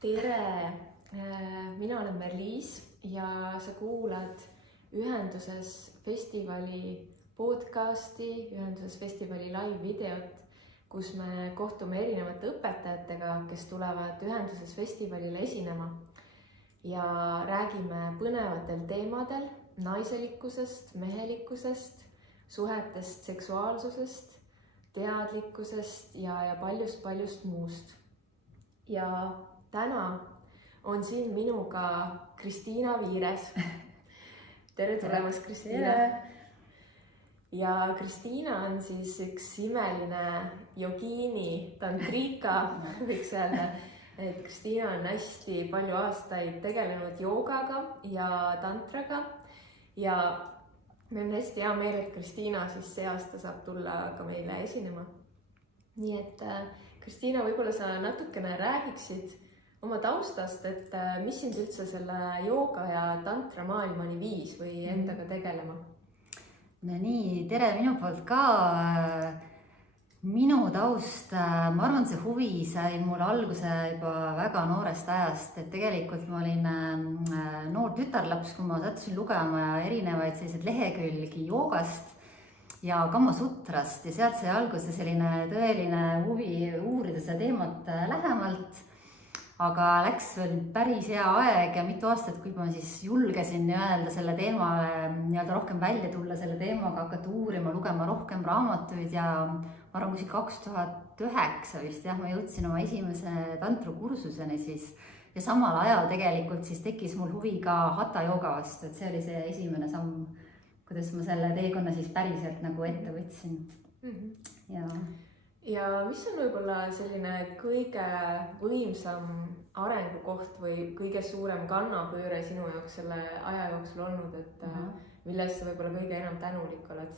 tere, mina olen Merliis ja sa kuulad Ühenduses festivali podcasti, Ühenduses festivali live-videot, kus me kohtume erinevate õpetajatega, kes tulevad Ühenduses festivalile esinema ja räägime põnevatel teemadel naiselikkusest, mehelikkusest, suhetest, seksuaalsusest, teadlikkusest ja paljust muust. Ja täna on siin minuga Kristiina Viires. Tere tulemast, Kristiina. Ja Kristiina on siis üks imeline jogiini tantrika, võiks öelda, et Kristiina on hästi palju aastaid tegelenud joogaga ja tantraga ja meil on hästi hea meel, et Kristiina siis see aasta saab tulla ka meile esinema. Nii et Kristiina, võib-olla sa natukene räägiksid oma taustast, et mis sind üldse selle jooga ja tantra maailmani viis või endaga tegelema? No nii, tere minu poolt ka. Minu taust, ma arvan, see huvi sai mul alguse juba väga noorest ajast, et tegelikult ma olin noor tütarlaps, kui ma sattusin lugema erinevaid selliseid lehekülgi joogast ja Kammasutrast ja sealt sai alguse selline tõeline huvi uurida seda teemat lähemalt. Aga läks veel päris hea aeg ja mitu aastat, kui ma siis julgesin selle teemale rohkem välja tulla, selle teemaga hakata uurima, lugema rohkem raamatuid ja ma arvan, kui 2009 vist ma jõudsin oma esimese tantrukursuseni siis ja samal ajal tegelikult siis tekkis mul huvi ka hatha jooga vastu, et see oli see esimene samm, kuidas ma selle teekonna siis päriselt nagu ette võtsin. Ja mis on võib-olla selline kõige võimsam arengukoht või kõige suurem kannapööre sinu jaoks selle aja jooksul olnud, et millest sa võib-olla kõige enam tänulik oled?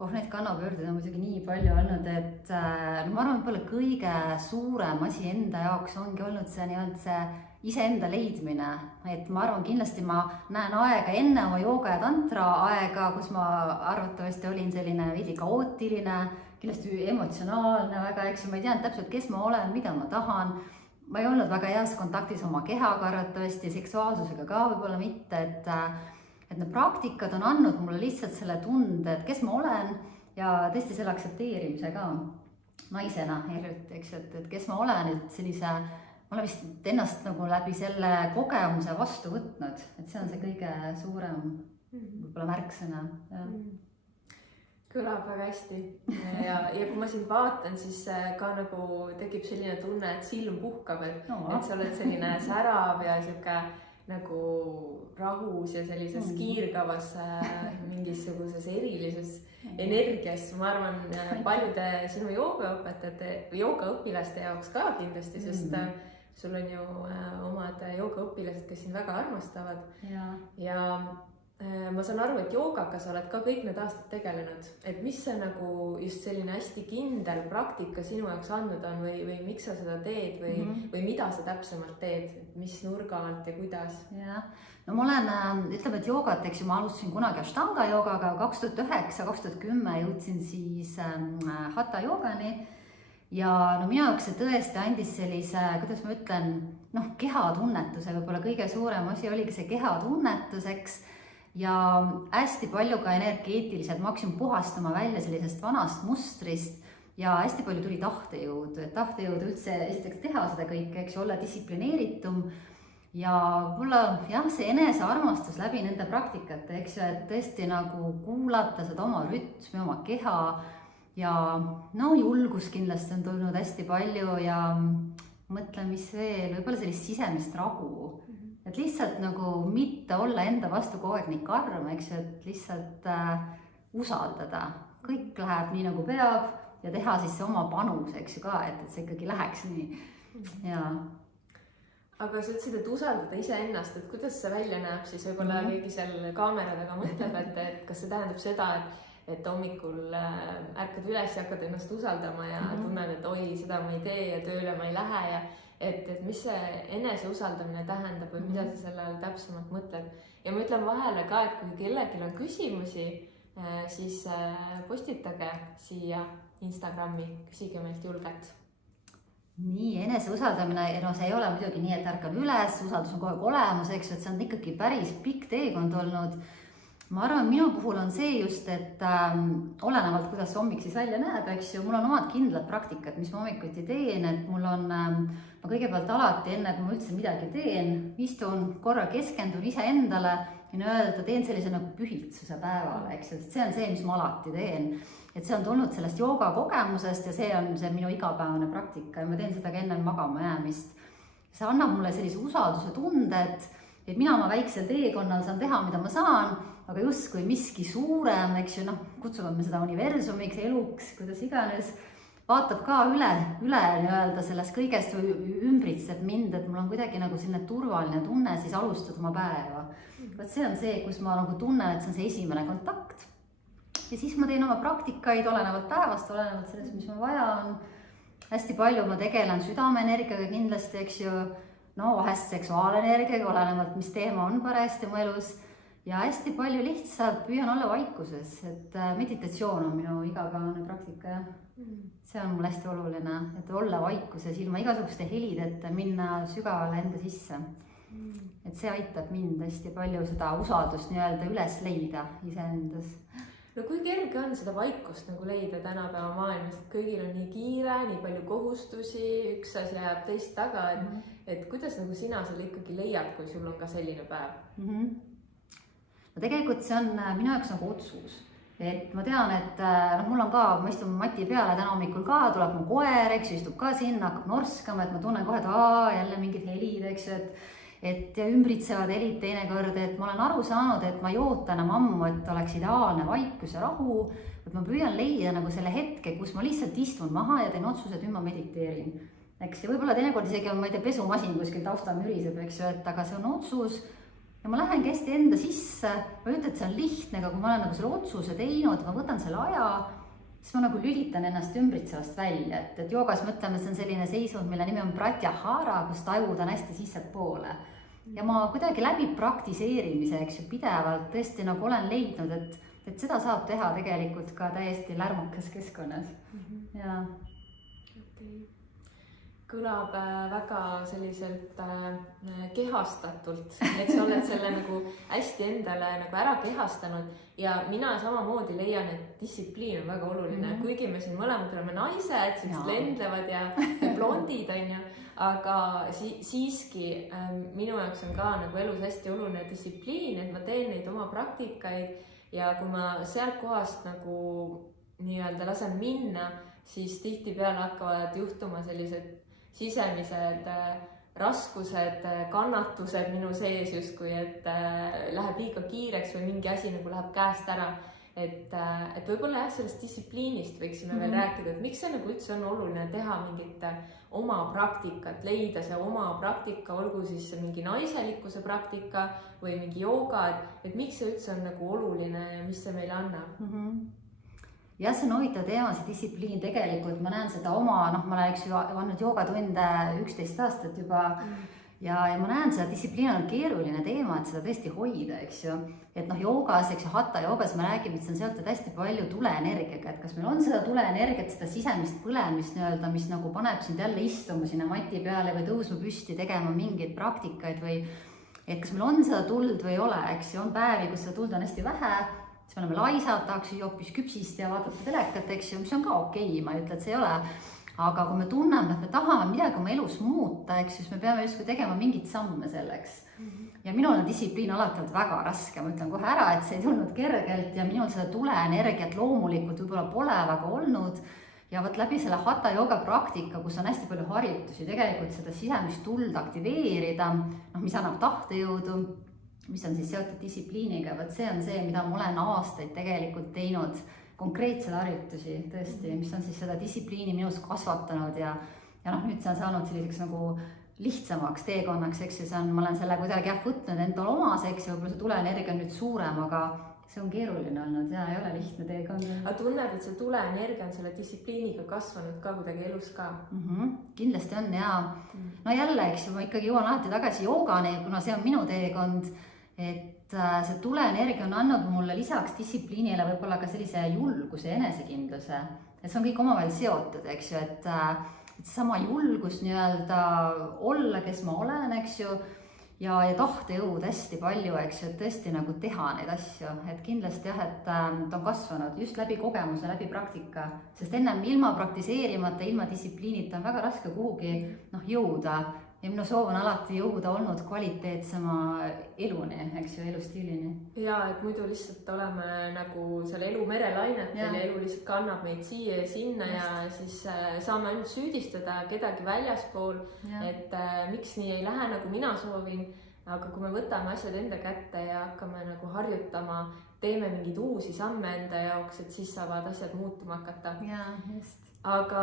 Neid kannapöördeid on muidugi nii palju olnud, et ma arvan, võib-olla kõige suurem asi enda jaoks ongi olnud see iseenda leidmine, et ma arvan, kindlasti ma näen aega enne oma jooga ja tantra aega, kus ma arvatavasti olin selline veidi kaootiline, kindlasti emotsionaalne väga, eks ju, ma ei teadnud täpselt, kes ma olen, mida ma tahan. Ma ei olnud väga heas kontaktis oma kehaga arvatavasti, seksuaalsusega ka võib-olla mitte, et need praktikad on andnud mulle lihtsalt selle tunde, et kes ma olen ja tõesti selle aktsepteerimise ka naisena eriti, eks, et kes ma olen, et sellise, ma olen vist ennast nagu läbi selle kogemuse vastu võtnud, et see on see kõige suurem võib-olla märksõna. Kõlab väga hästi ja kui ma sind vaatan, siis ka nagu tekib selline tunne, et silm puhkab, et sa oled selline särav ja siuke nagu rahus ja sellises kiirgavas mingisuguses erilises energias. Ma arvan, paljude sinu joogaõpetajate või joogaõpilaste jaoks ka kindlasti, sest sul on ju omad joogaõpilased, kes sind väga armastavad ja ma saan aru, et joogaga sa oled ka kõik need aastad tegelenud, et mis see nagu just selline hästi kindel praktika sinu jaoks andnud on või miks sa seda teed või mida sa täpsemalt teed, mis nurga alt ja kuidas? No ma olen, ütleme, et joogat, eks ju, ma alustasin kunagi Ashtanga joogaga, 2009-2010 jõudsin siis hatha joogani ja minu jaoks see tõesti andis sellise, kuidas ma ütlen, kehatunnetuse, võib-olla kõige suurem asi oligi see kehatunnetus, eks, ja hästi palju ka energeetiliselt ma hakkasin puhastama välja sellisest vanast mustrist ja hästi palju tuli tahtejõudu, et tahtejõudu üldse esiteks teha seda kõike, eks ju, olla distsiplineeritum ja võib-olla see enesearmastus läbi nende praktikate, eks ju, et tõesti nagu kuulata seda oma rütmi, oma keha ja julgus kindlasti on tulnud hästi palju ja mõtlen, mis veel, võib-olla sellist sisemist rahu. Et lihtsalt nagu mitte olla enda vastu kogu aeg nii karm, eks ju, et lihtsalt usaldada. Kõik läheb nii nagu peab ja teha siis see oma panus, eks ju ka, et see ikkagi läheks nii. Aga sa ütlesid, et usaldada iseennast, et kuidas see välja näeb, siis võib-olla keegi seal kaamera taga mõtleb, et kas see tähendab seda, et hommikul ärkad üles ja hakkad ennast usaldama ja tunned, et oi, seda ma ei tee ja tööle ma ei lähe ja et mis see eneseusaldamine tähendab või mida sa selle all täpsemalt mõtled. Ja ma ütlen vahele ka, et kui kellelgi on küsimusi, siis postitage siia Instagrami, küsige meilt julgelt. nii, eneseusaldamine, no see ei ole muidugi nii, et ärkan üles, usaldus on kogu aeg olemas, eks ju, et see on ikkagi päris pikk teekond olnud. Ma arvan, minu puhul on see just, et olenevalt, kuidas see hommik siis välja näeb, eks ju, mul on omad kindlad praktikad, mis ma hommikuti teen, et mul on, ma kõigepealt alati enne, kui ma üldse midagi teen, istun, korra keskendun iseendale ja nii-öelda teen sellise nagu pühitsuse päevale, eks ju, et see on see, mis ma alati teen. Et see on tulnud sellest jooga kogemusest ja see on see minu igapäevane praktika ja ma teen seda ka enne magama jäämist. See annab mulle sellise usalduse tunde, et mina oma väiksel teekonnal saan teha, mida ma saan, aga justkui miski suurem, eks ju, noh, kutsuvad me seda universumiks, eluks, kuidas iganes, vaatab ka üle nii-öelda sellest kõigest või ümbritseb mind, et mul on kuidagi nagu selline turvaline tunne siis alustada oma päeva. Vaat see on see, kus ma nagu tunnen, et see on see esimene kontakt. Ja siis ma teen oma praktikaid olenevalt päevast, olenevalt sellest, mis mul vaja on. Hästi palju ma tegelen südameenergiaga kindlasti, eks ju, no vahest seksuaalenergiaga, olenevalt mis teema on parajasti mu elus. Ja hästi palju lihtsalt püüan olla vaikuses, et meditatsioon on minu igapäevane praktika. See on mul hästi oluline, et olla vaikuses ilma igasuguste helideta, minna sügavale enda sisse. Et see aitab mind hästi palju seda usaldust nii-öelda üles leida iseendas. No kui kerge on seda vaikust nagu leida tänapäeva maailmas, et kõigil on nii kiire, nii palju kohustusi, üks asi ajab teist taga, et kuidas nagu sina selle ikkagi leiad, kui sul on ka selline päev? No tegelikult see on minu jaoks nagu otsus, et ma tean, et mul on ka, ma istun mati peale täna hommikul ka, tuleb mu koer, eks ju, istub ka sinna, hakkab norskama, et ma tunnen kohe, et jälle mingid helid, eks ju, et ümbritsevad helid teinekord, et ma olen aru saanud, et ma ei oota enam ammu, et oleks ideaalne vaikus ja rahu, et ma püüan leida nagu selle hetke, kus ma lihtsalt istun maha ja teen otsuse, et ma mediteerin. Eks ja võib-olla teinekord isegi on, ma ei tea, pesumasin kuskil taustal müriseb, eks ju, et aga see on otsus ja ma lähengi hästi enda sisse, ma ei ütle, et see on lihtne, aga kui ma olen nagu selle otsuse teinud, ma võtan selle aja, siis ma nagu lülitan ennast ümbritsevast välja, et joogas mõtleme, see on selline seisund, mille nimi on pratyahara, kus tajud on hästi sissepoole. Ja ma kuidagi läbi praktiseerimise, eks ju, pidevalt tõesti nagu olen leidnud, et seda saab teha tegelikult ka täiesti lärmakas keskkonnas. Ja. Kõlab väga selliselt kehastatult, et sa oled selle nagu hästi endale nagu ära kehastanud ja mina samamoodi leian, et distsipliin on väga oluline, kuigi me siin mõlemad oleme naised, siis lendlevad ja blondid on ju, aga siiski minu jaoks on ka nagu elus hästi oluline distsipliin, et ma teen neid oma praktikaid ja kui ma sealt kohast nagu nii-öelda lasen minna, siis tihtipeale hakkavad juhtuma sellised sisemised raskused, kannatused minu sees justkui, et läheb liiga kiireks või mingi asi nagu läheb käest ära. Et võib-olla jah, sellest distsipliinist võiksime veel rääkida, et miks see nagu üldse on oluline teha mingit oma praktikat, leida see oma praktika, olgu siis mingi naiselikkuse praktika või mingi jooga, et miks see üldse on nagu oluline ja mis see meile annab? Jah, see on huvitav teema, see distsipliin tegelikult, ma näen seda oma, ma olen eks ju andnud joogatunde 11 aastat juba ja ma näen seda distsipliin on keeruline teema, et seda tõesti hoida, eks ju. Et joogas, eks ju, hatha joogas me räägime, et see on seotud hästi palju tuleenergiaga, et kas meil on seda tuleenergiat, seda sisemist põlemist nii-öelda, mis nagu paneb sind jälle istuma sinna mati peale või tõusma püsti, tegema mingeid praktikaid või et kas meil on seda tuld või ei ole, eks ju, on päevi, kus seda tuld on hästi vähe, siis me oleme laisad, tahaks hoopis küpsist ja vaadata telekat, eks ju, mis on ka okei, ma ei ütle, et see ei ole. Aga kui me tunneme, et me tahame midagi oma elus muuta, eks, siis me peame justkui tegema mingit samme selleks. Ja minul on distsipliin alati olnud väga raske, ma ütlen kohe ära, et see ei tulnud kergelt ja minul seda tuleenergiat loomulikult võib-olla pole väga olnud. Ja võt läbi selle hatha jooga praktika, kus on hästi palju harjutusi, tegelikult seda sisemist tuld aktiveerida, mis annab tahtejõudu, mis on siis seotud distsipliiniga, võt see on see, mida ma olen aastaid tegelikult teinud, konkreetsed harjutusi tõesti, mis on siis seda distsipliini minus kasvatanud ja nüüd see on saanud selliseks nagu lihtsamaks teekonnaks, eks ju, ma olen selle kuidagi võtnud endal omaseks ja võib-olla see tuleenergia on nüüd suurem, aga see on keeruline olnud ja ei ole lihtne teekond. Aga tunned, et see tuleenergia on selle distsipliiniga kasvanud ka kuidagi elus ka? Kindlasti on ja no jälle, eks ju, ma ikkagi jõuan alati tagasi joogani, kuna see on minu teekond, et see tuleenergia on andnud mulle lisaks distsipliinile võib-olla ka sellise julguse ja enesekindluse, et see on kõik omavahel seotud, eks ju, et et seesama julgus nii-öelda olla, kes ma olen, eks ju, ja tahtejõud hästi palju, eks ju, et tõesti nagu teha neid asju, et kindlasti jah, et ta on kasvanud just läbi kogemuse, läbi praktika, sest ennem ilma praktiseerimata, ilma distsipliinita on väga raske kuhugi jõuda. Ja minu soov on alati jõuda olnud kvaliteetsema eluni, eks ju, elustiilini. Ja, et muidu lihtsalt oleme nagu selle elu merelainetel ja elu lihtsalt kannab meid siia ja sinna ja siis saame ainult süüdistada kedagi väljaspool, et miks nii ei lähe, nagu mina soovin. Aga kui me võtame asjad enda kätte ja hakkame nagu harjutama, teeme mingeid uusi samme enda jaoks, et siis saavad asjad muutuma hakata. Ja, just. Aga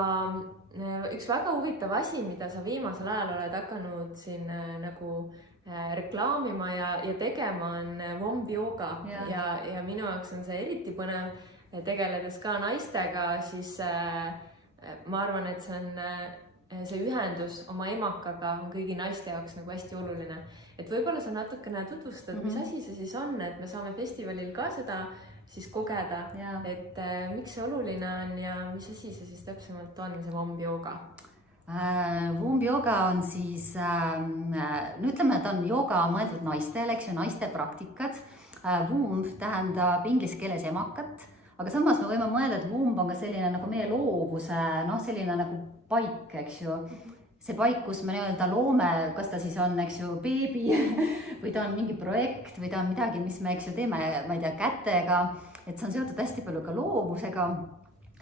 üks väga huvitav asi, mida sa viimasel ajal oled hakanud siin nagu reklaamima ja tegema, on Womb Yoga ja minu jaoks on see eriti põnev, tegeledes ka naistega, siis ma arvan, et see ühendus oma emakaga on kõigi naiste jaoks nagu hästi oluline. Et võib-olla sa natukene tutvustad, mis asi see siis on, et me saame festivalil ka seda siis kogeda, et miks see oluline on ja mis asi see siis täpsemalt on, see Womb Yoga? Womb Yoga on siis, ütleme, et on yoga mõeldud naistele, eks ju, naiste praktikad. Womb tähendab inglise keeles emakat, aga samas me võime mõelda, et womb on ka selline nagu meie loovuse, selline nagu paik, eks ju. See paik, kus me nii-öelda loome, kas ta siis on, eks ju, beebi või ta on mingi projekt või ta on midagi, mis me, eks ju, teeme, ma ei tea, kätega, et see on seotud hästi palju ka loovusega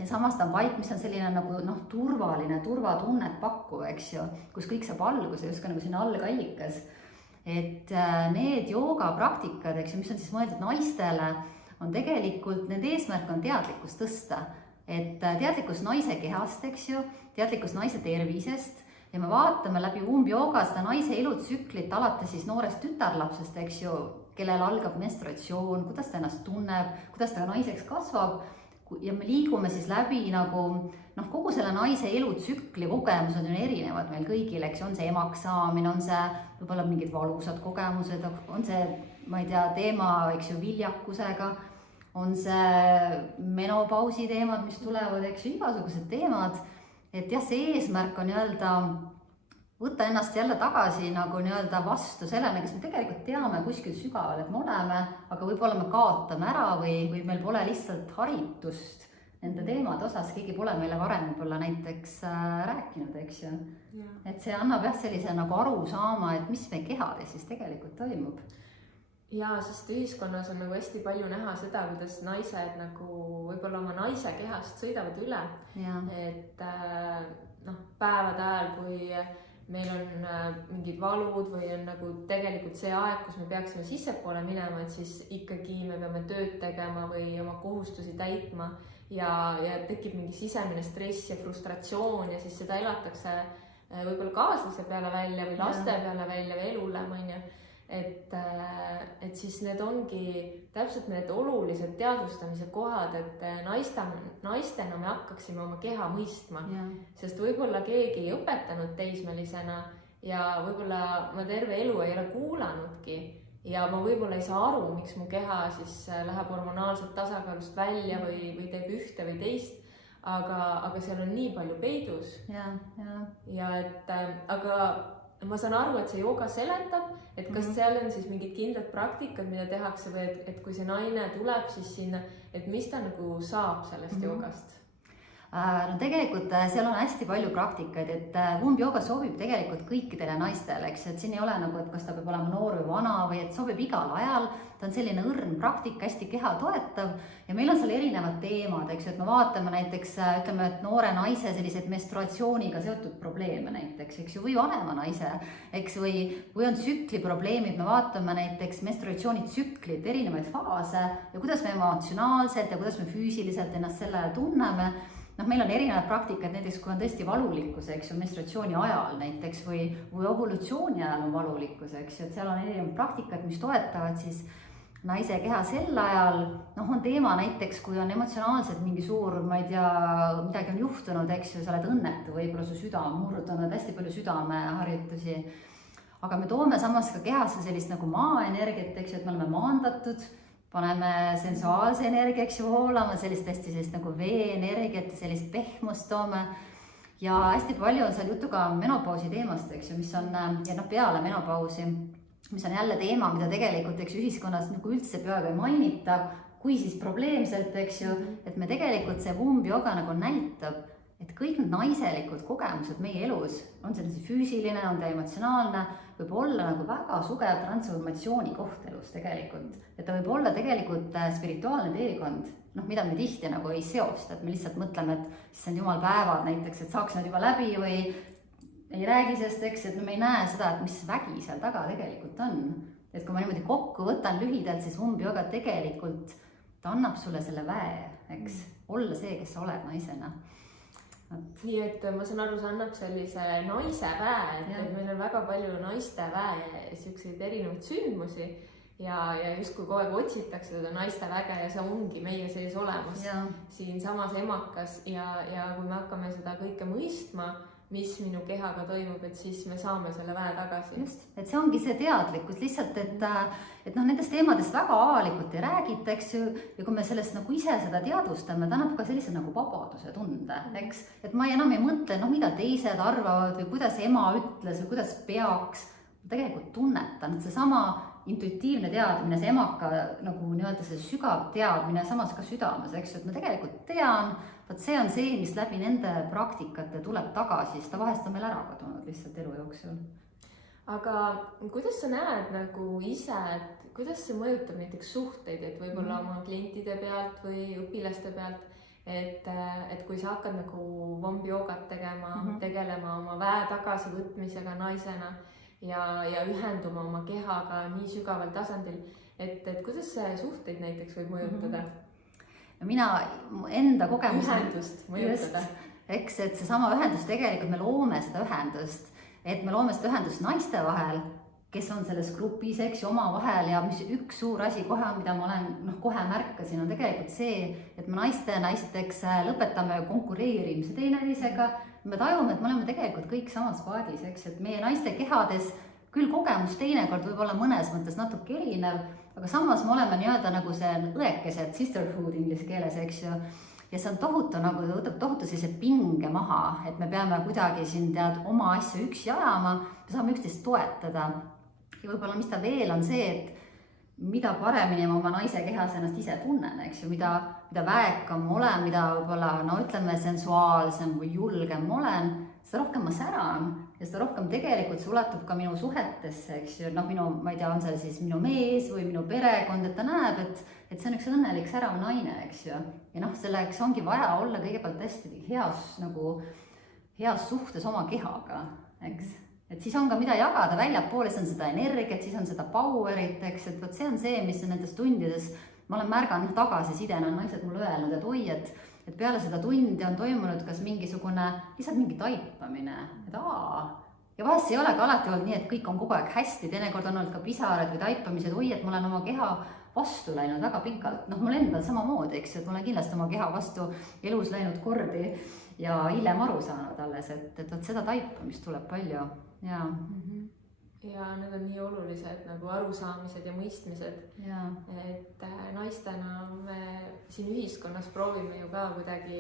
ja samas ta on paik, mis on selline nagu turvaline, turvatunnet pakkuv, eks ju, kus kõik saab alguse, just ka nagu sinna algallikas. Et need joogapraktikad, eks ju, mis on siis mõeldud naistele, on tegelikult, need eesmärk on teadlikkust tõsta, et teadlikkus naise kehast, eks ju, teadlikkus naise tervisest. Ja me vaatame läbi Womb Yoga seda naise elutsüklit alates siis noorest tütarlapsest, eks ju, kellel algab menstruatsioon, kuidas ta ennast tunneb, kuidas ta naiseks kasvab ja me liigume siis läbi nagu kogu selle naise elutsükli kogemused on erinevad meil kõigil, eks on see emaks saamine, on see võib-olla mingid valusad kogemused, on see, ma ei tea, teema, eks ju, viljakusega, on see menopausi teemad, mis tulevad, eks ju, igasugused teemad. Et jah, see eesmärk on nii-öelda võtta ennast jälle tagasi nagu nii-öelda vastu sellele, kes me tegelikult teame kuskil sügaval, et me oleme, aga võib-olla me kaotame ära või meil pole lihtsalt haritust nende teemade osas, keegi pole meile varem võib-olla näiteks rääkinud, eks ju. Et see annab jah sellise nagu aru saama, et mis meie kehades siis tegelikult toimub. Ja, sest ühiskonnas on nagu hästi palju näha seda, kuidas naised nagu võib-olla oma naise kehast sõidavad üle. Et päevade ajal, kui meil on mingid valud või on nagu tegelikult see aeg, kus me peaksime sissepoole minema, et siis ikkagi me peame tööd tegema või oma kohustusi täitma ja tekib mingi sisemine stress ja frustratsioon ja siis seda elatakse võib-olla kaaslase peale välja või laste peale välja või elullem, on ju. Et siis need ongi täpselt need olulised teadvustamise kohad, et naistena me hakkaksime oma keha mõistma, sest võib-olla keegi ei õpetanud teismelisena ja võib-olla ma terve elu ei ole kuulanudki ja ma võib-olla ei saa aru, miks mu keha siis läheb hormonaalselt tasakaalust välja või teeb ühte või teist, aga seal on nii palju peidus. Ja aga ma saan aru, et see jooga seletab, et kas seal on siis mingid kindlad praktikad, mida tehakse või et kui see naine tuleb siis sinna, et mis ta nagu saab sellest joogast? No tegelikult seal on hästi palju praktikaid, et Womb Yoga sobib tegelikult kõikidele naistele, eks, et siin ei ole nagu, et kas ta peab olema noor või vana või et sobib igal ajal, ta on selline õrn praktika, hästi keha toetav ja meil on seal erinevad teemad, eks, et me vaatame näiteks, ütleme, et noore naise sellised menstruatsiooniga seotud probleeme näiteks, eks ju, või vanema naise, eks, või on tsükli probleemid, me vaatame näiteks menstruatsioonitsüklit, erinevaid faase ja kuidas me emotsionaalselt ja kuidas me füüsiliselt ennast selle tunneme. Meil on erinevad praktikad, näiteks kui on tõesti valulikkus, eks ju, menstruatsiooni ajal näiteks või ovulatsiooni ajal on valulikkus, eks ju, et seal on erinevad praktikad, mis toetavad siis naise keha sel ajal. On teema näiteks, kui on emotsionaalselt mingi suur, ma ei tea, midagi on juhtunud, eks ju, sa oled õnnetu, võib-olla su süda on murdunud, hästi palju südameharjutusi. Aga me toome samas ka kehasse sellist nagu maaenergiat, eks ju, et me oleme maandatud, paneme sensuaalse energia, eks ju, voolama, sellist hästi sellist nagu vee-energiat ja sellist pehmust toome. ja hästi palju on seal juttu ka menopausi teemast, eks ju, mis on ja noh, peale menopausi, mis on jälle teema, mida tegelikult, eks ühiskonnas nagu üldse peaaegu ei mainita, kui siis probleemselt, eks ju, et me tegelikult see Womb Yoga nagu näitab, et kõik need naiselikud kogemused meie elus, on see siis füüsiline, on ta emotsionaalne, võib olla nagu väga sugev transformatsiooni koht elus tegelikult. Et ta võib olla tegelikult spirituaalne teekond, noh, mida me tihti nagu ei seosta, et me lihtsalt mõtleme, et issand jumal päevad näiteks, et saaks nad juba läbi või ei räägi sest, eks, et me ei näe seda, et mis vägi seal taga tegelikult on. Et kui ma niimoodi kokku võtan lühidalt, siis Womb Yoga tegelikult, ta annab sulle selle väe, eks, olla see, kes sa oled naisena. Nii et ma saan aru, see annab sellise naise väe, et meil on väga palju naiste väe selliseid erinevaid sündmusi ja justkui kogu aeg otsitakse seda naiste väge ja see ongi meie sees olemas siin samas emakas ja kui me hakkame seda kõike mõistma, mis minu kehaga toimub, et siis me saame selle väe tagasi. Just, et see ongi see teadlikkus lihtsalt, et noh, nendest teemadest väga avalikult ei räägita, eks ju, ja kui me sellest nagu ise seda teadvustame, ta annab ka sellise nagu vabaduse tunde, eks, et ma enam ei mõtle, noh, mida teised arvavad või kuidas ema ütles või kuidas peaks, tegelikult tunnetan, et seesama intuitiivne teadmine, see emaka nagu nii-öelda see sügav teadmine, samas ka südames, eks ju, et ma tegelikult tean, vaat see on see, mis läbi nende praktikate tuleb tagasi, sest ta vahest on meil ära kadunud lihtsalt elu jooksul. Aga kuidas sa näed nagu ise, et kuidas see mõjutab näiteks suhteid, et võib-olla oma klientide pealt või õpilaste pealt, et kui sa hakkad nagu Womb Yogat tegema, tegelema oma väe tagasivõtmisega naisena ja ühenduma oma kehaga nii sügaval tasandil, et kuidas see suhteid näiteks võib mõjutada? Mina enda kogemus... Ühendust mõjutada. Eks, et seesama ühendus tegelikult me loome seda ühendust, et me loome seda ühendust naiste vahel, kes on selles grupis, eks ju, oma vahel ja mis üks suur asi kohe, mida ma olen kohe märkasin, on tegelikult see, et me naistena esiteks lõpetame konkureerimise teineteisega, me tajume, et me oleme tegelikult kõik samas paadis, eks, et meie naiste kehades küll kogemus teinekord võib olla mõnes mõttes natuke erinev, aga samas me oleme nii-öelda nagu see õekesed, sisterhood inglise keeles, eks ju, ja see on tohutu, nagu võtab tohutu sellise pinge maha, et me peame kuidagi siin oma asju üksi ajama, me saame üksteist toetada. Ja võib-olla mis ta veel on see, et mida paremini ma oma naise kehas ennast ise tunnen, eks ju, mida väekam olen, mida võib-olla, no ütleme, sensuaalsem või julgem olen, seda rohkem ma säran ja seda rohkem tegelikult see ulatub ka minu suhetesse, eks ju, noh, ma ei tea, on see siis minu mees või minu perekond, et ta näeb, et see on üks õnnelik särav naine, eks ju, ja noh, selleks ongi vaja olla kõigepealt hästi heas suhtes oma kehaga, eks. Et siis on ka mida jagada väljapoole, siis on seda energiat, siis on seda powerit, eks, et võt see on see, mis nendes tundides, ma olen märganud tagasisidena, naised mulle öelnud, et oi, et peale seda tundi on toimunud kas mingisugune, lihtsalt mingi taipamine, et ja vahest ei ole ka alati olnud nii, et kõik on kogu aeg hästi, teinekord on olnud ka pisarad või taipamised, oi, et ma olen oma keha vastu läinud väga pikalt, noh, mul endal samamoodi, eks, et ma olen kindlasti oma keha vastu elus läinud kordi ja hiljem aru saanud alles, et seda taipamist tuleb palju. Ja need on nii olulised nagu arusaamised ja mõistmised, et naistena me siin ühiskonnas proovime ju ka kuidagi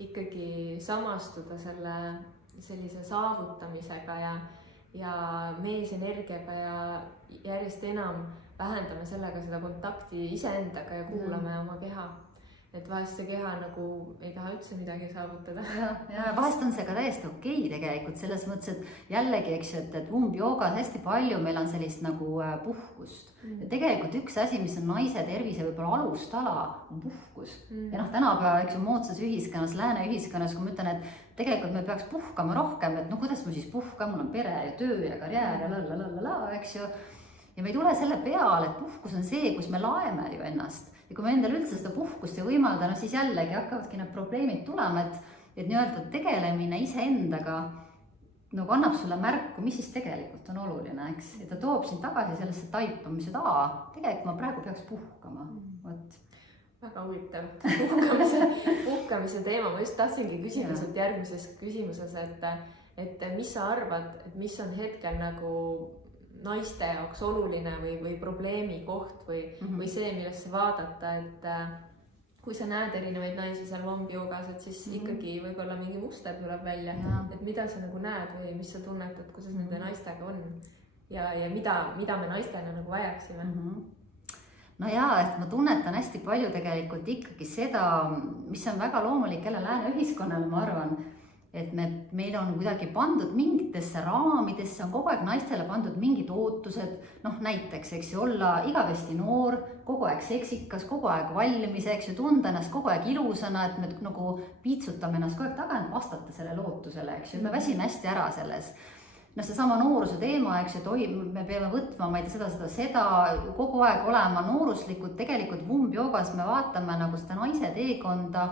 ikkagi samastuda sellise saavutamisega ja meesenergiaga ja järjest enam vähendame sellega seda kontakti iseendaga ja kuulame oma keha. Et vahest see keha nagu ei taha üldse midagi saavutada. Ja vahest on see ka täiesti okei tegelikult selles mõttes, et jällegi, eks ju, et Womb Yogas hästi palju meil on sellist nagu puhkust. Ja tegelikult üks asi, mis on naise tervise võib-olla alustala, on puhkus. Ja noh, tänapäeva, eks ju, moodsas ühiskonnas, lääne ühiskonnas, kui ma ütlen, et tegelikult me peaks puhkama rohkem, et no kuidas ma siis puhkan, mul on pere ja töö ja karjäär ja lalalala, eks ju. Ja me ei tule selle peale, et puhkus on see, kus me laeme ju ennast. Ja kui me endale üldse seda puhkust ei võimalda, no siis jällegi hakkavadki need probleemid tulema, et nii-öelda tegelemine iseendaga nagu annab sulle märku, mis siis tegelikult on oluline, eks. Ja ta toob sind tagasi sellesse taipamised, tegelikult ma praegu peaks puhkama. Väga huvitav. Puhkamise teema, ma just tahtsingi küsida sult järgmises küsimuses, et mis sa arvad, et mis on hetkel nagu naiste jaoks oluline või probleemi koht või see, millesse vaadata, kui sa näed erinevaid naisi seal vombi-joogas, et siis ikkagi võib-olla mingi muster tuleb välja, et mida sa nagu näed või mis sa tunnetad, kuidas nende naistega on ja mida me naistena nagu vajaksime. No jaa, et ma tunnetan hästi palju tegelikult ikkagi seda, mis on väga loomulik jälle lääne ühiskonnal, ma arvan, et meil on kuidagi pandud mingitesse raamidesse, on kogu aeg naistele pandud mingid ootused, noh näiteks, eks ju, olla igavesti noor, kogu aeg seksikas, kogu aeg valmis, eks ju, tunda ennast kogu aeg ilusana, et me nagu piitsutame ennast kogu aeg tagant vastata sellele ootusele, eks ju, me väsime hästi ära selles. No seesama nooruse teema, eks ju, et oi, me peame võtma, ma ei tea, seda, kogu aeg olema nooruslikud, tegelikult vombi-joogas me vaatame nagu seda naise teekonda,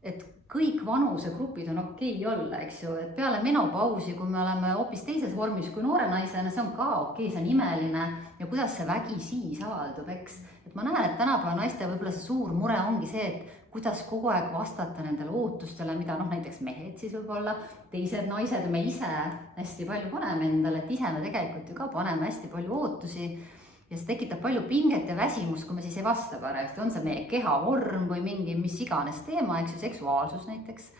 et kõik vanusegrupid on okei olla, eks ju, et peale menopausi, kui me oleme hoopis teises vormis kui noore naisena, see on ka okei, see on imeline ja kuidas see vägi siis avaldub, eks. Et ma näen, et tänapäeva naiste võib-olla see suur mure ongi see, et kuidas kogu aeg vastata nendele ootustele, mida noh, näiteks mehed siis võib-olla, teised naised ja me ise hästi palju paneme endale, et ise me tegelikult ju ka paneme hästi palju ootusi ja see tekitab palju pinget ja väsimust, kui me siis ei vasta parajasti, on see meie kehavorm või mingi mis iganes teema, eks ju, seksuaalsus näiteks.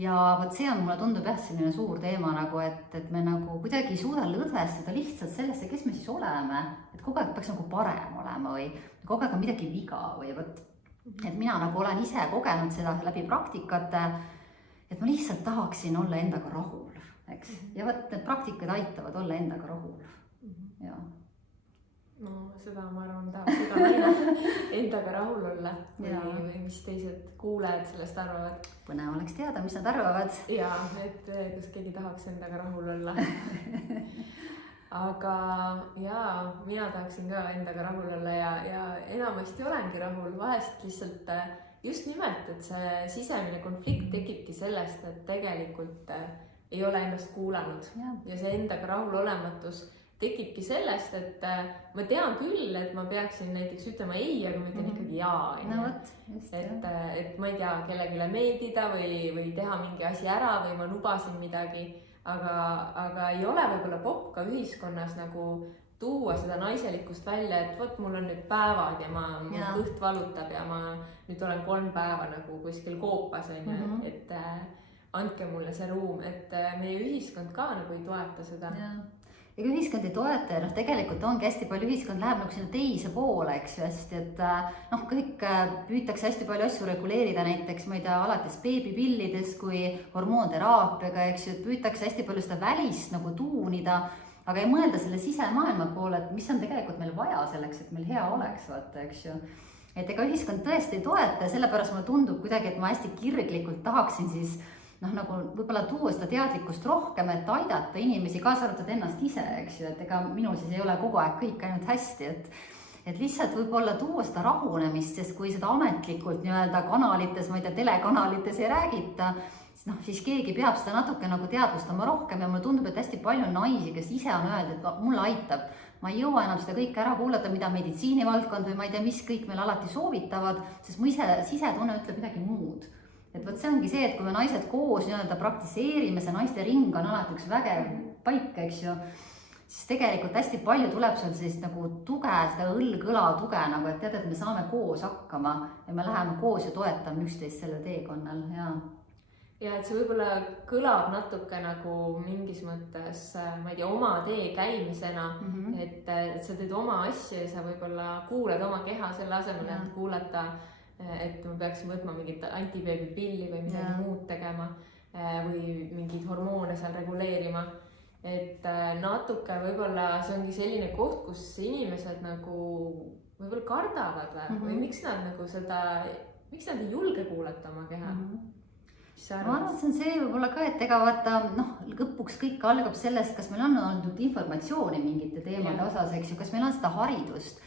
Ja vot see on, mulle tundub jah, selline suur teema nagu, et me nagu kuidagi ei suuda lõdvestada lihtsalt sellesse, kes me siis oleme, et kogu aeg peaks nagu parem olema või kogu aeg on midagi viga või vot. Et mina nagu olen ise kogenud seda läbi praktikate, et ma lihtsalt tahaksin olla endaga rahul, eks. Ja võt need praktikad aitavad olla endaga rahul. Ja. No seda ma arvan, tahaks iga naine endaga rahul olla või mis teised kuulajad sellest arvavad. Põnev oleks teada, mis nad arvavad. Ja, et kas keegi tahaks endaga rahul olla. Aga jaa, mina tahaksin ka endaga rahul olla ja enamasti olengi rahul, vahest lihtsalt just nimelt, et see sisemine konflikt tekibki sellest, et tegelikult ei ole ennast kuulanud ja see endaga rahul olematus tekibki sellest, et ma tean küll, et ma peaksin näiteks ütlema ei, aga ma ütlen ikkagi jaa. No võt, just, et ma ei tea, kellegile meeldida või teha mingi asi ära või ma lubasin midagi. Aga ei ole võib-olla popp ka ühiskonnas nagu tuua seda naiselikkust välja, et vot mul on nüüd päevad ja mul kõht valutab ja ma nüüd olen 3 päeva nagu kuskil koopas on, et andke mulle see ruum, et meie ühiskond ka nagu ei toeta seda. Ega ühiskond ei toeta ja tegelikult ongi hästi palju ühiskond läheb nagu sinna teise poole, eks ju, hästi, et noh, kõik püütakse hästi palju asju reguleerida, näiteks ma ei tea, alates beebipillidest kui hormoonteraapiaga, eks ju, et püütakse hästi palju seda välist nagu tuunida, aga ei mõelda selle sisemaailma poole, et mis on tegelikult meil vaja selleks, et meil hea oleks, vaata, eks ju. Et ega ühiskond tõesti ei toeta ja sellepärast mulle tundub kuidagi, et ma hästi kirglikult tahaksin siis noh, nagu võib-olla tuua seda teadlikkust rohkem, et aidata inimesi, kaasa arvatud ennast ise, eks ju, et ega minul siis ei ole kogu aeg kõik ainult hästi, et lihtsalt võib-olla tuua seda rahunemist, sest kui seda ametlikult nii-öelda kanalites, ma ei tea, telekanalites ei räägita, siis keegi peab seda natuke nagu teadvustama rohkem ja mulle tundub, et hästi palju naisi, kes ise on öeldud, et mulle aitab, ma ei jõua enam seda kõike ära kuulata, mida meditsiinivaldkond või ma ei tea, mis kõik meil alati soovitavad, sest mu sisetunne ütleb midagi muud. Et võt see ongi see, et kui me naised koos nii-öelda praktiseerime, see naiste ring on alati üks vägev paik, eks ju, siis tegelikult hästi palju tuleb seal sellist nagu tuge, seda õlg-õla tuge, nagu et tead, et me saame koos hakkama ja me läheme koos ja toetame üksteist selle teekonnal, Ja et see võib-olla kõlab natuke nagu mingis mõttes, ma ei tea, oma tee käimisena, et sa teed oma asju ja sa võib-olla kuulad oma keha selle asemel, et kuulata, et ma peaksin võtma mingit antibeebipilli või midagi muud tegema või mingeid hormoone seal reguleerima. Et natuke võib-olla see ongi selline koht, kus inimesed nagu võib-olla kardavad või miks nad nagu miks nad ei julge kuulata oma keha? Ma arvan, et see on see võib-olla ka, et ega vaata, lõpuks kõik algab sellest, kas meil on olnud informatsiooni mingite teemade osas, eks ju, kas meil on seda haridust.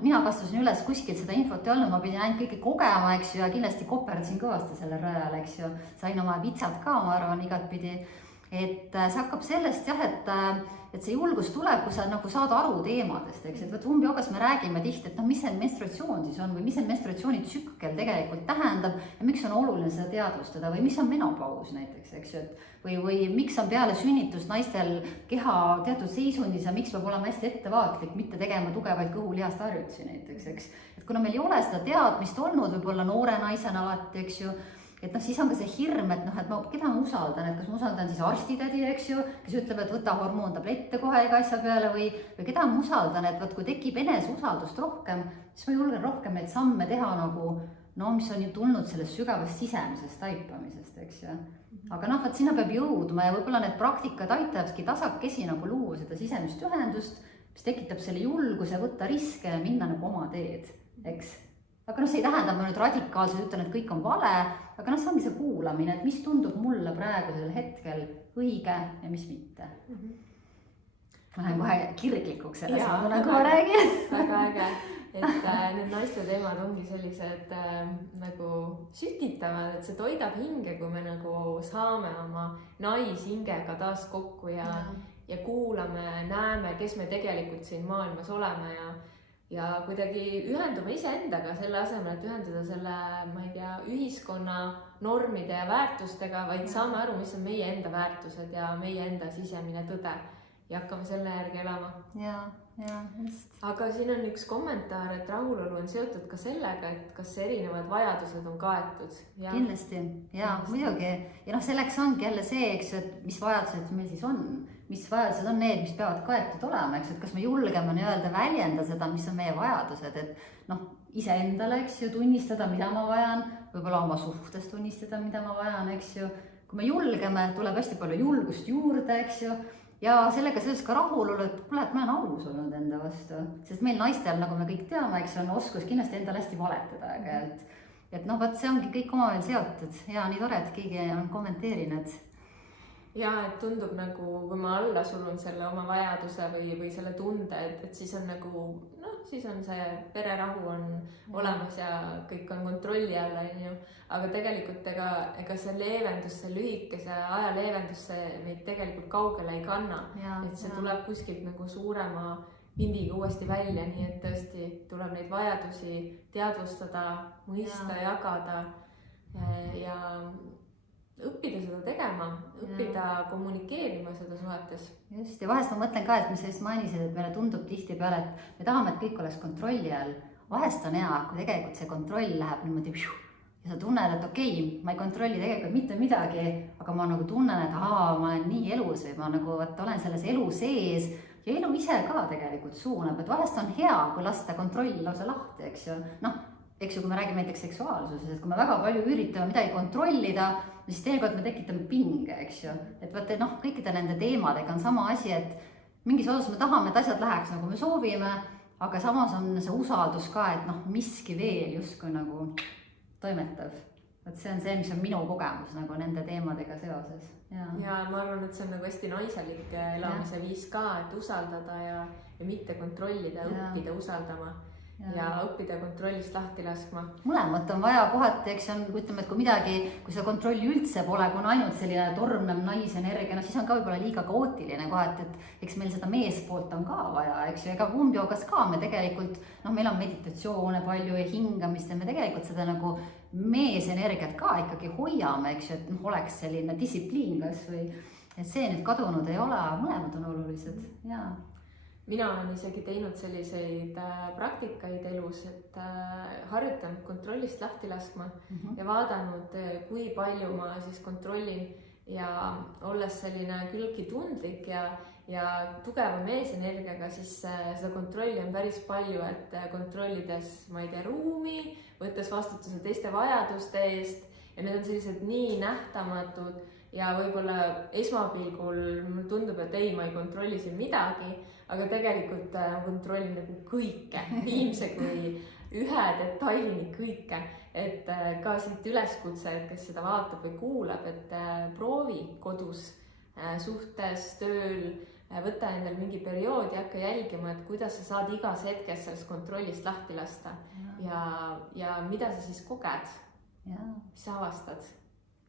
Mina kasvasin üles kuskilt seda infot ei olnud, ma pidin ainult kõike kogema, eks ju, ja kindlasti koperdasin kõvasti selle rajal, eks ju. Sain oma vitsad ka, ma arvan, igat pidi. et see hakkab sellest jah, et see julgus tuleb, kui sa nagu saad aru teemadest, eks, et vot umbjoogas me räägime tihti, et noh, mis see menstruatsioon siis on või mis see menstruatsioonitsükkel tegelikult tähendab ja miks on oluline seda teadvustada või mis on menopaus näiteks, eks ju, et või miks on peale sünnitust naistel keha teatud seisundis ja miks peab olema hästi ettevaatlik, mitte tegema tugevaid kõhulihast harjutusi näiteks, eks. Et kuna meil ei ole seda teadmist olnud võib-olla noore naisena alati, eks ju, et noh, siis on ka see hirm, et noh, et ma, keda ma usaldan, et kas ma usaldan siis arstitädi, eks ju, kes ütleb, et võta hormoontablette kohe iga asja peale või keda ma usaldan, et vot kui tekib eneseusaldust rohkem, siis ma julgen rohkem neid samme teha nagu no, mis on ju tulnud sellest sügavast sisemisest taipamisest, eks ju. Aga noh, vot sinna peab jõudma ja võib-olla need praktikad aitavadki tasakesi nagu luua seda sisemist ühendust, mis tekitab selle julguse võtta riske ja minna nagu oma teed, eks. Aga noh, see ei tähenda, ma nüüd radikaalselt ütlen, et kõik on vale, aga noh, see ongi see kuulamine, et mis tundub mulle praegusel hetkel õige ja mis mitte. Ma lähen kohe kirglikuks selles, kui ma räägin. Väga äge, et need naiste teemad ongi sellised nagu sütitavad, et see toidab hinge, kui me nagu saame oma naishingega taas kokku ja kuulame, näeme, kes me tegelikult siin maailmas oleme ja kuidagi ühendume iseendaga selle asemel, et ühenduda selle, ma ei tea, ühiskonna normide ja väärtustega, vaid saame aru, mis on meie enda väärtused ja meie enda sisemine tõde ja hakkame selle järgi elama. Ja, just. Aga siin on üks kommentaar, et rahulolu on seotud ka sellega, et kas erinevad vajadused on kaetud. Kindlasti, muidugi. Ja noh, selleks ongi jälle see, eks, et mis vajadused meil siis on. Mis vajadused on need, mis peavad kaetud olema, eks, et kas me julgeme nii-öelda väljenda seda, mis on meie vajadused, et noh, iseendale, eks ju, tunnistada, mida ma vajan, võib-olla oma suhtes tunnistada, mida ma vajan, eks ju. Kui me julgeme, tuleb hästi palju julgust juurde, eks ju, ja sellega selles ka rahulolu, et kuule, et ma olen aus olnud enda vastu, sest meil naistel, nagu me kõik teame, eks on oskus kindlasti endale hästi valetada, et noh, vaat see ongi kõik omavahel seotud ja nii tore, et keegi on kommenteerinud. Ja, et tundub nagu, kui ma alla sulun selle oma vajaduse või selle tunde, et siis on nagu, noh, siis on see pererahu on olemas ja kõik on kontrolli all, aga tegelikult ega see leevendus, see lühikese aja leevendus, see meid tegelikult kaugele ei kanna, et see tuleb kuskilt nagu suurema pindiga uuesti välja, nii et tõesti tuleb neid vajadusi teadvustada, mõista, jagada ja õppida seda tegema, õppida kommunikeerima seda suhetes. Just, ja vahest ma mõtlen ka, et mis sellest mainisid, et meile tundub tihtipeale, et me tahame, et kõik oleks kontrolli all. Vahest on hea, kui tegelikult see kontroll läheb niimoodi ja sa tunned, et okei, ma ei kontrolli tegelikult mitte midagi, aga ma nagu tunnen, et ma olen nii elus või ma nagu olen selles elu sees ja elu ise ka tegelikult suunab, et vahest on hea, kui lasta kontrolli lausa lahti, eks ju. Noh, eks ju, kui me räägime näiteks seksuaalsuses, et kui me väga palju üritame midagi kontrollida, siis tegelikult me tekitame pinge, eks ju. Et vaata, noh, kõikide nende teemadega on sama asi, et mingis osas me tahame, et asjad läheks nagu me soovime, aga samas on see usaldus ka, et noh, miski veel justkui nagu toimetav. Et see on see, mis on minu kogemus nagu nende teemadega seoses. Ja ma arvan, et see on nagu hästi naiselik elamise viis ka, et usaldada ja mitte kontrollida, õppida usaldama. Ja õppida kontrollist lahti laskma. Mõlemat on vaja kohati, eks on, ütleme, et kui midagi, kui seda kontrolli üldse pole, kui on ainult selline tormnev naisenergia, siis on ka võib-olla liiga kaootiline kohati, et eks meil seda meespoolt on ka vaja, eks ju, ega umbjoogas ka me tegelikult, noh, meil on meditatsioone palju ja hingamist ja me tegelikult seda nagu meesenergiat ka ikkagi hoiame, eks ju, et noh, oleks selline distsipliin kas või, et see nüüd kadunud ei ole, mõlemad on olulised, Mina olen isegi teinud selliseid praktikaid elus, et harjutanud kontrollist lahti laskma ja vaadanud, kui palju ma siis kontrollin ja olles selline küllaltki tundlik ja tugeva meesenergiaga, siis seda kontrolli on päris palju, et kontrollides, ma ei tea, ruumi, võttes vastutuse teiste vajaduste eest ja need on sellised nii nähtamatud ja võib-olla esmapilgul tundub, et ei, ma ei kontrolli siin midagi, aga tegelikult kontrollin nagu kõike, viimse kui ühe detailini kõike, et ka siit üleskutse, et kes seda vaatab või kuulab, et proovi kodus, suhtes, tööl, võta endal mingi periood ja hakka jälgima, et kuidas sa saad igas hetkes sellest kontrollist lahti lasta ja mida sa siis koged, mis sa avastad.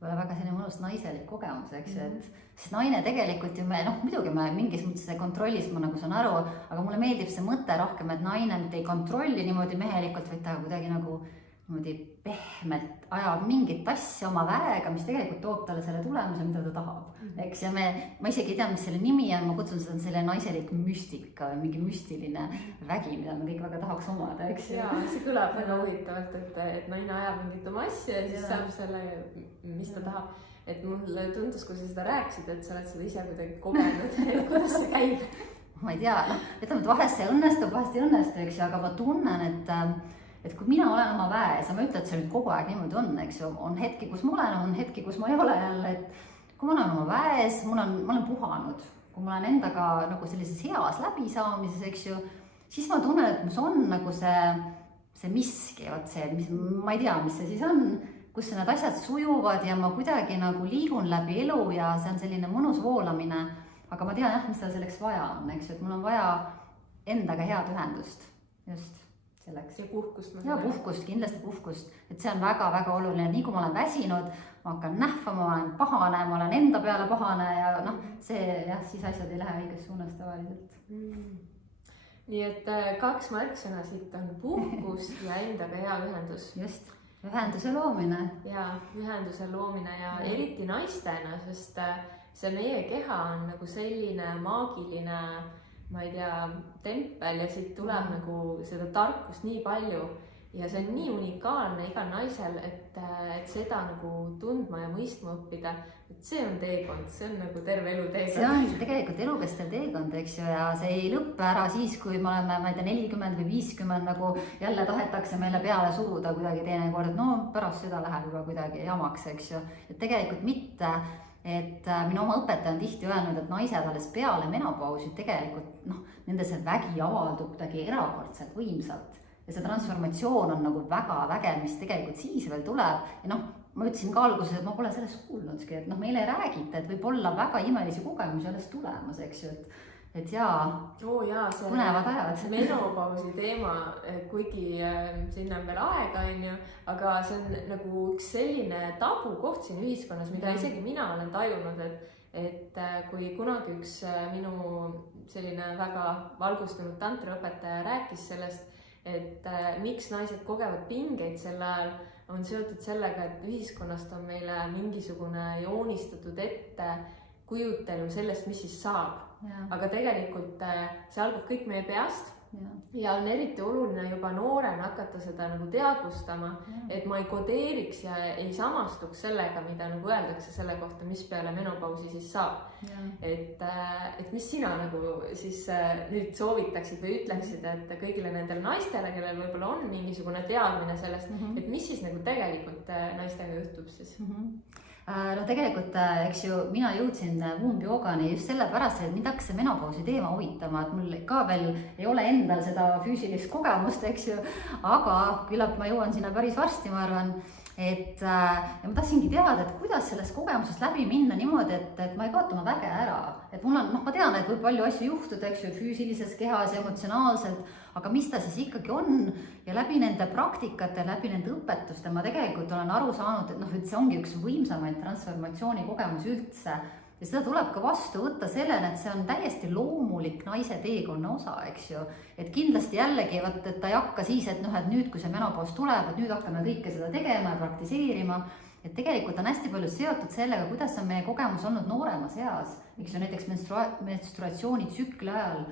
väga selline mõnus naiselik kogemus, eks ju, et sest naine tegelikult ju muidugi me mingis mõttes kontrollis, ma nagu saan aru, aga mulle meeldib see mõte rohkem, et naine mitte ei kontrolli niimoodi mehelikult, vaid ta kuidagi nagu niimoodi pehmelt ajab mingit asja oma väega, mis tegelikult toob talle selle tulemuse, mida ta tahab. Eks ja ma isegi ei tea, mis selle nimi on, ma kutsun seda selle naiselik müstika või mingi müstiline vägi, mida me kõik väga tahaks omada, eks ju. Jaa, see kõlab väga huvitavalt, et naine ajab mingit oma asja ja siis saab selle, mis ta tahab. Et mulle tundus, kui sa seda rääkisid, et sa oled seda ise kuidagi kogenud, et kuidas see käib. Ma ei tea, ütleme, et vahest see õnnestub, vahest ei õnnestu, eks ju, aga ma tunnen, et kui mina olen oma väes ja ma ütlen, et see nüüd kogu aeg niimoodi on, eks ju, on hetki, kus ma olen, on hetki, kus ma ei ole jälle, et kui ma olen oma väes, ma olen puhanud, kui ma olen endaga nagu sellises heas läbisaamises, eks ju, siis ma tunnen, et mis on nagu see miski, vot see, ma ei tea, mis see siis on, kus need asjad sujuvad ja ma kuidagi nagu liigun läbi elu ja see on selline mõnus voolamine, aga ma tean jah, mis tal selleks vaja on, eks ju, et mul on vaja endaga head ühendust, just. Selleks. Ja puhkust. Ja puhkust, kindlasti puhkust, et see on väga-väga oluline, nii kui ma olen väsinud, ma hakkan nähvama, ma olen pahane, ma olen enda peale pahane ja see jah, siis asjad ei lähe õiges suunas tavaliselt. Nii et 2 märksõna siit on puhkus ja endaga hea ühendus. Just, ühenduse loomine. Ja ühenduse loomine ja eriti naistena, sest see meie keha on nagu selline maagiline, ma ei tea, tempel ja siit tuleb nagu seda tarkust nii palju ja see on nii unikaalne igal naisel, et seda nagu tundma ja mõistma õppida, et see on teekond, see on nagu terve elu teekond. See on tegelikult elukestev teekond, eks ju, ja see ei lõppe ära siis, kui me oleme, ma ei tea, 40 või 50 nagu jälle tahetakse meile peale suruda kuidagi teinekord, pärast seda läheb juba kuidagi jamaks, eks ju, et tegelikult mitte. Et minu oma õpetaja on tihti öelnud, et naised alles peale menopausi tegelikult nende see vägi avaldub kuidagi erakordselt võimsalt ja see transformatsioon on nagu väga vägev, mis tegelikult siis veel tuleb ja ma ütlesin ka alguses, et ma pole sellest kuulnudki, et meile ei räägita, et võib olla väga imelisi kogemusi alles tulemas, eks ju, et jaa, põnevad ajad. Menopausi teema, kuigi sinna on veel aega, aga see on nagu üks selline tabukoht siin ühiskonnas, mida isegi mina olen tajunud, et kui kunagi üks minu selline väga valgustunud tantraõpetaja rääkis sellest, et miks naised kogevad pingeid sel ajal, on seotud sellega, et ühiskonnast on meile mingisugune joonistatud ette kujutelm sellest, mis siis saab. Aga tegelikult see algab kõik meie peast ja on eriti oluline juba noorena hakata seda nagu teadvustama, et ma ei kodeeriks ja ei samastuks sellega, mida nagu öeldakse selle kohta, mis peale menopausi siis saab. Et mis sina nagu siis nüüd soovitaksid või ütleksid, et kõigile nendele naistele, kellel võib-olla on mingisugune teadmine sellest, et mis siis nagu tegelikult naistega juhtub siis? Tegelikult, eks ju, mina jõudsin Womb-joogani just sellepärast, et mind hakkas see menopausi teema huvitama, et mul ka veel ei ole endal seda füüsilist kogemust, eks ju, aga küllap ma jõuan sinna päris varsti, ma arvan, et ja ma tahtsingi teada, et kuidas sellest kogemusest läbi minna niimoodi, et ma ei kaota oma väge ära, et mul on, ma tean, et võib palju asju juhtuda, eks ju, füüsilises kehas ja emotsionaalselt, aga mis ta siis ikkagi on ja läbi nende praktikate, läbi nende õpetuste ma tegelikult olen aru saanud, et see ongi üks võimsamaid transformatsiooni kogemusi üldse ja seda tuleb ka vastu võtta sellena, et see on täiesti loomulik naise teekonna osa, eks ju, et kindlasti jällegi, et ta ei hakka siis, et nüüd, kui see menopaus tuleb, et nüüd hakkame kõike seda tegema ja praktiseerima, et tegelikult on hästi palju seotud sellega, kuidas on meie kogemus olnud nooremas eas, eks ju, näiteks menstruatsiooni tsükli ajal,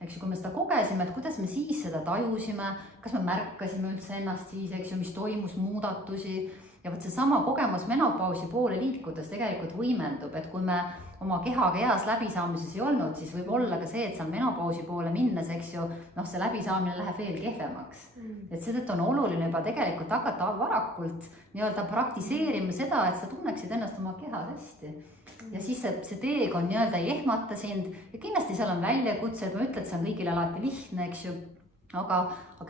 eks ju, kui me seda kogesime, et kuidas me siis seda tajusime, kas me märkasime üldse ennast siis, eks ju, mis toimus muudatusi ja võt see sama kogemus menopausi poole liikudes tegelikult võimendub, et kui me oma kehaga heas läbisaamises ei olnud, siis võib olla ka see, et seal menopausi poole minnes, eks ju, see läbisaamine läheb veel kehvemaks. Et seetõttu on oluline juba tegelikult hakata varakult nii-öelda praktiseerima seda, et sa tunneksid ennast oma kehas hästi. Ja siis see teekond nii-öelda ei ehmata sind ja kindlasti seal on väljakutsed, ma ütlen, et see on kõigile alati lihtne, eks ju, aga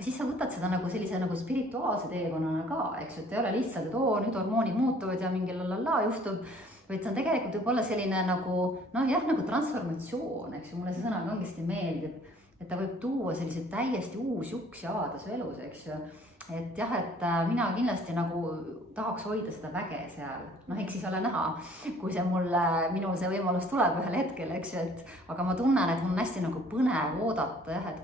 siis sa võtad seda nagu sellise nagu spirituaalse teekonnana ka, eks ju, et ei ole lihtsalt, et nüüd hormoonid muutuvad ja mingi lalala juhtub, vaid see on tegelikult võib olla selline nagu, nagu transformatsioon, eks ju, mulle see sõna kangesti meeldib, et ta võib tuua selliseid täiesti uusi uksi avada su elus, eks ju, et jah, et mina kindlasti nagu tahaks hoida seda väge seal, noh, eks siis ole näha, kui see minul see võimalus tuleb ühel hetkel, eks ju, et aga ma tunnen, et mul on hästi nagu põnev oodata jah, et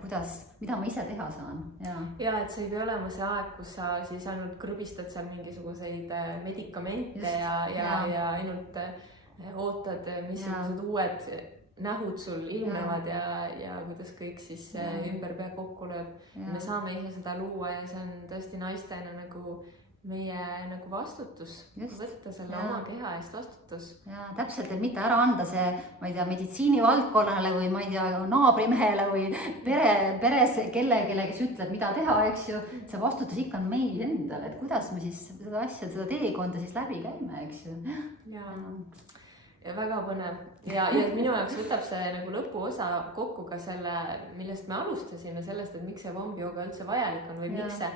mida ma ise teha saan. Ja, et see ei pea olema see aeg, kus sa siis ainult krõbistad seal mingisuguseid medikamente ja ainult ootad, missugused uued nähud sul ilmnevad ja kuidas kõik siis ümber pea kokku lööb. Me saame ise seda luua ja see on tõesti naistena nagu meie nagu vastutus, võtta selle oma keha eest vastutus. Ja täpselt, et mitte ära anda see, ma ei tea, meditsiinivaldkonnale või ma ei tea, naabrimehele või peres kellelegi, kes ütleb, mida teha, eks ju. See vastutus ikka on meil endal, et kuidas me siis seda asja, seda teekonda siis läbi käime, eks ju. Ja väga põnev ja minu jaoks võtab see nagu lõpuosa kokku ka selle, millest me alustasime, sellest, et miks see vombjooga üldse vajalik on või miks see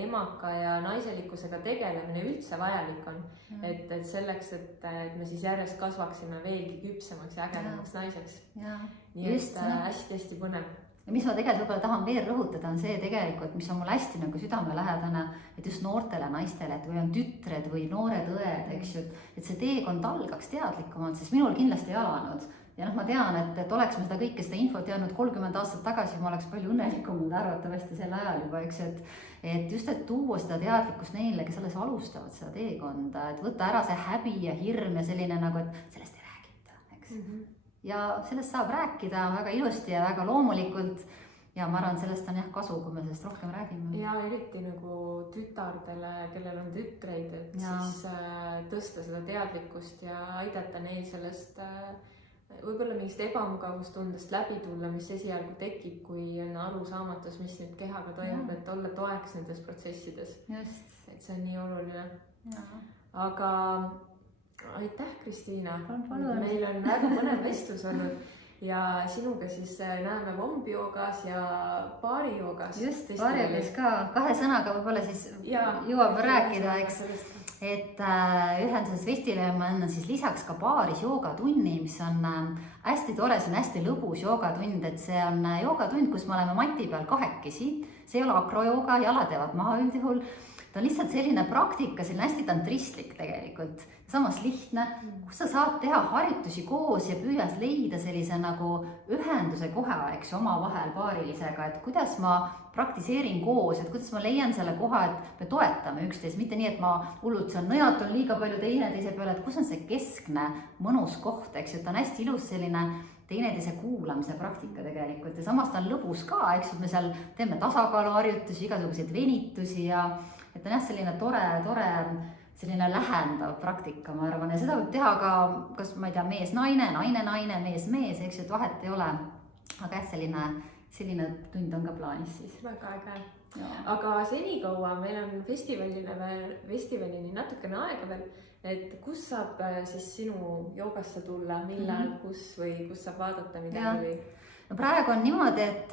emaka ja naiselikkusega tegelemine üldse vajalik on. Et selleks, et me siis järjest kasvaksime veelgi küpsemaks ja ägedamaks naiseks. Nii et hästi-hästi põnev. Ja mis ma tegelikult võib-olla tahan veel rõhutada, on see tegelikult, mis on mul hästi nagu südamelähedane, et just noortele naistele, et või on tütred või noored õed, eks ju, et see teekond algaks teadlikumalt, sest minul kindlasti ei alanud. Ja ma tean, et oleks me seda kõike seda infot teadnud 30 aastat tagasi, ma oleks palju õnnelikumad arvatavasti sel ajal juba, eks ju, et just, et tuua seda teadlikkust neile, kes alles alustavad seda teekonda, et võtta ära see häbi ja hirm ja selline nagu, et sellest ei räägita, eks. Ja sellest saab rääkida väga ilusti ja väga loomulikult ja ma arvan, sellest on jah kasu, kui me sellest rohkem räägime. Ja eriti nagu tütardele, kellel on tütreid, et siis tõsta seda teadlikkust ja aidata neil sellest võib-olla mingist ebamugavustundest läbi tulla, mis esialgu tekib, kui on arusaamatus, mis nüüd kehaga toimub, et olla toeks nendes protsessides. Et see on nii oluline. Aga aitäh, Kristiina. Meil on väga põnev vestlus olnud ja sinuga siis näeme vombjoogas ja baarijoogas. Just, baarijoogas ka. 2 sõnaga võib-olla siis jõuab rääkida, eks. Et ühenduses festivali ma annan siis lisaks ka baaris joogatunni, mis on hästi tore, see on hästi lõbus joogatund, et see on joogatund, kus me oleme mati peal kahekesi. See ei ole akrojooga, jalad jäävad maha üldjuhul. Ta on lihtsalt selline praktika, selline hästi tantristlik tegelikult, samas lihtne, kus sa saad teha harjutusi koos ja püüas leida sellise nagu ühenduse koha, eks oma vahel paarilisega, et kuidas ma praktiseerin koos, et kuidas ma leian selle koha, et me toetame üksteist, mitte nii, et ma hullult saan nõjatun liiga palju teise peale, et kus on see keskne mõnus koht, eks ju, ta on hästi ilus selline teineteise kuulamise praktika tegelikult ja samas ta on lõbus ka, eks ju, me seal teeme tasakaaluharjutusi, igasuguseid venitusi ja et on jah selline tore, selline lähendav praktika, ma arvan, ja seda võib teha ka, kas ma ei tea, mees-naine, naine-naine, mees-mees, eks ju, et vahet ei ole. Aga jah, selline tund on ka plaanis siis. Väga äge. Aga senikaua meil on festivalini natukene aega veel, et kus saab siis sinu joogasse tulla, millal, kus või kus saab vaadata midagi või? No praegu on niimoodi, et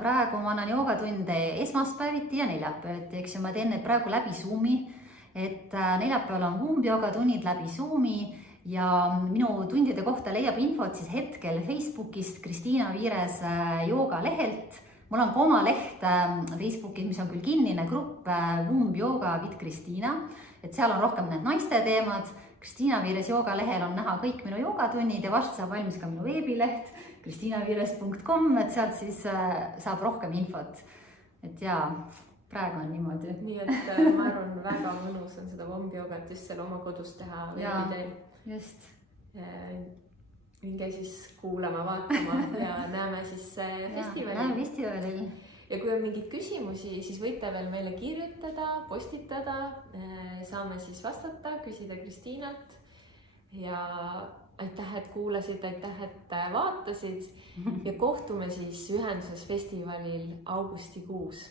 praegu ma annan joogatunde esmaspäeviti ja neljapäeviti, eks ju, ma teen need praegu läbi Zoomi, et neljapäeval on vombjoogatunnid läbi Zoomi ja minu tundide kohta leiab infot siis hetkel Facebookist Kristiina Viires joogalehelt. Mul on ka oma leht Facebookis, mis on küll kinnine grupp Vombjooga with Kristiina, et seal on rohkem need naiste teemad. Kristiina Viires joogalehel on näha kõik minu joogatunnid ja vast saab valmis ka minu veebileht kristiinaviires.com, et sealt siis saab rohkem infot. Et jaa, praegu on niimoodi. Nii et ma arvan, väga mõnus on seda vombjoogat just seal oma kodus teha veebiteel. Just. Minge siis kuulama, vaatama ja näeme siis festivalil. Näeme festivalil. Ja kui on mingid küsimusi, siis võite veel meile kirjutada, postitada, saame siis vastata, küsida Kristiinat ja aitäh, et kuulasid, aitäh, et vaatasid ja kohtume siis ühenduses festivalil augustikuus.